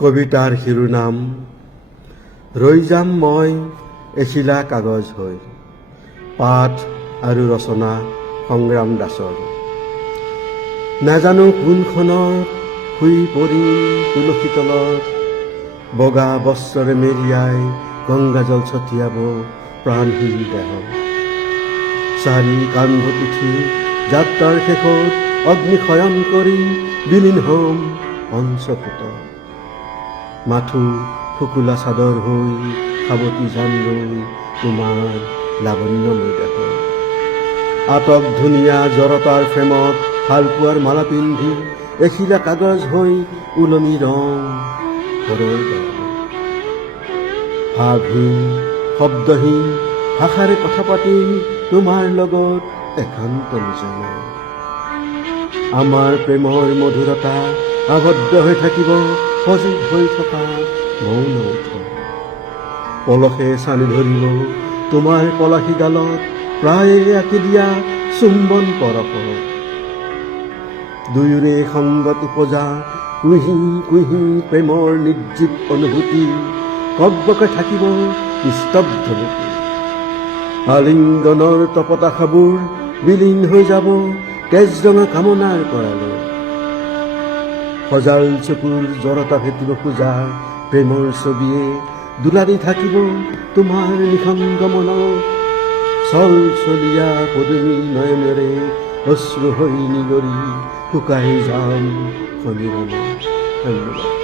কবিতাৰ শিৰোনাম ৰৈ যাম মই এখিলা কাগজ হৈ। পাঠ আৰু ৰচনা সংগ্ৰাম দাসৰ। নাজানো কোনখনত শুই পৰি তুলসী তলত বগা বস্ত্ৰৰে মেৰিয়াই গংগাজল ছটিয়াব প্ৰাণহীন দেহ। চাৰি কান্ধত উঠি যাত্ৰাৰ শেষত অগ্নিশয়ন কৰি বিলীন হম পঞ্চভূত। মাথো শুকুলা চাদৰ হৈ সাৱটি যাম লৈ তোমাৰ লাৱণ্যময় দেহ। আটক ধুনীয়া জৰতাৰ ফ্ৰেমত শালপোৱাৰ মালা পিন্ধি এখিলা কাগজ হৈ ওলমি ৰং ঘৰৰ দৰে। ভাৱহীন শব্দহীন ভাষাৰে কথা পাতিম তোমাৰ লগত একান্ত নিজনে। আমাৰ প্ৰেমৰ মধুৰতা আবদ্ধ হৈ থাকিব সজীৱ হৈ থকা মৌন ওঠ। পলসে চানি ধৰিব তোমাৰ পলাশী গালত প্ৰায়ে আঁকি দিয়া চুম্বন পৰশ। দুয়োৰে সংগত উপজা কুহি কুহি প্ৰেমৰ নিৰ্জীৱ অনুভূতি কব্বকে থাকিব নিস্তব্ধ বুকু। আলিংগনৰ তপতাশাবোৰ বিলীন হৈ যাব তেজৰঙা কামনাৰ কৰালৈ। সজাল চকুৰ জৰতা ভেটিব খোজা প্ৰেমৰ ছবিয়ে দোলা দি থাকিব তোমাৰ নিসংগ মনত। চলচলীয়া পদুমী নয়নেৰে অশ্ৰু হৈ নিগৰি শুকাই যাম খনিৰণত। ধন্যবাদ।